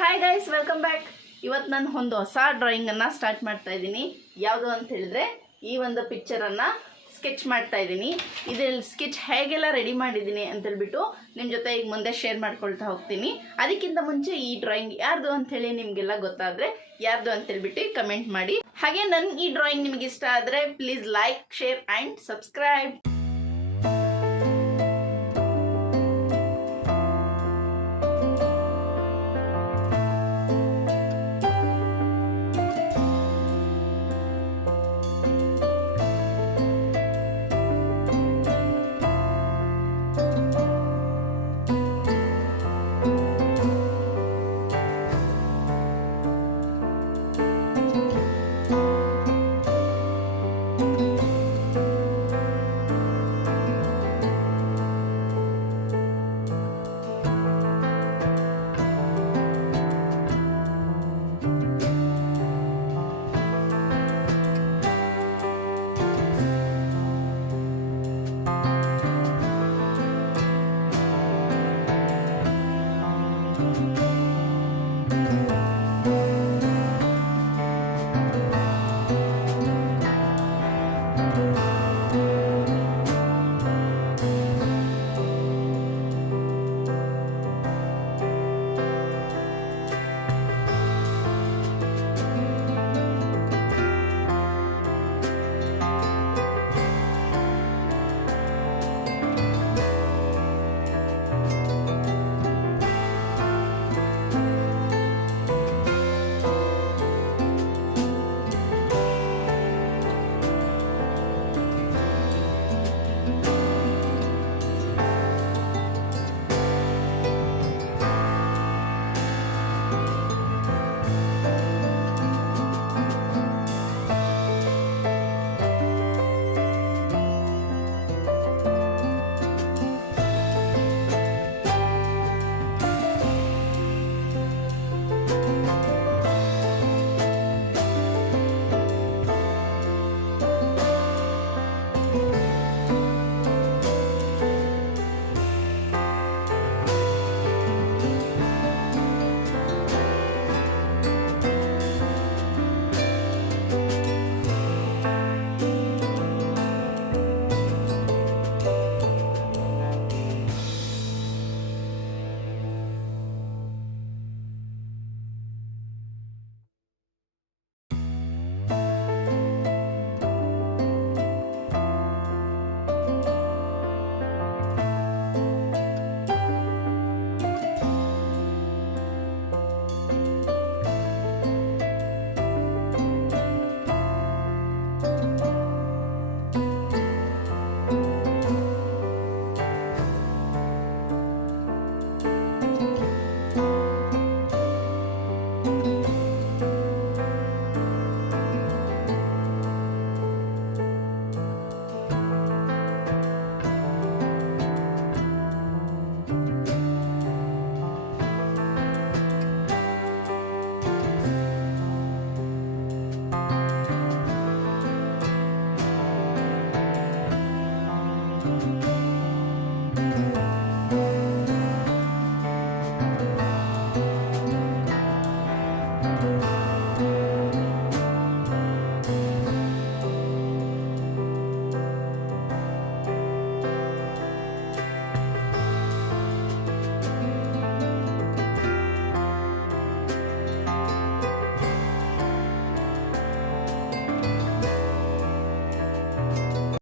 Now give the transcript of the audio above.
Hi guys, welcome back. ಇವತ್ತು ನಾನು ಒಂದು ಹೊಸ ಡ್ರಾಯಿಂಗನ್ನು ಸ್ಟಾರ್ಟ್ ಮಾಡ್ತಾ ಇದ್ದೀನಿ. ಯಾವುದು ಅಂತ ಹೇಳಿದ್ರೆ ಈ ಒಂದು ಪಿಕ್ಚರನ್ನು ಸ್ಕೆಚ್ ಮಾಡ್ತಾ ಇದ್ದೀನಿ. ಇದರಲ್ಲಿ ಸ್ಕೆಚ್ ಹೇಗೆಲ್ಲ ರೆಡಿ ಮಾಡಿದ್ದೀನಿ ಅಂತೇಳ್ಬಿಟ್ಟು ನಿಮ್ಮ ಜೊತೆ ಈಗ ಮುಂದೆ ಶೇರ್ ಮಾಡ್ಕೊಳ್ತಾ ಹೋಗ್ತೀನಿ. ಅದಕ್ಕಿಂತ ಮುಂಚೆ ಈ ಡ್ರಾಯಿಂಗ್ ಯಾರ್ದು ಅಂಥೇಳಿ ನಿಮಗೆಲ್ಲ ಗೊತ್ತಾದರೆ ಯಾರ್ದು ಅಂತೇಳ್ಬಿಟ್ಟು ಕಮೆಂಟ್ ಮಾಡಿ. ಹಾಗೆ ನನ್ನ ಈ ಡ್ರಾಯಿಂಗ್ ನಿಮಗೆ ಇಷ್ಟ ಆದರೆ please like, share and subscribe.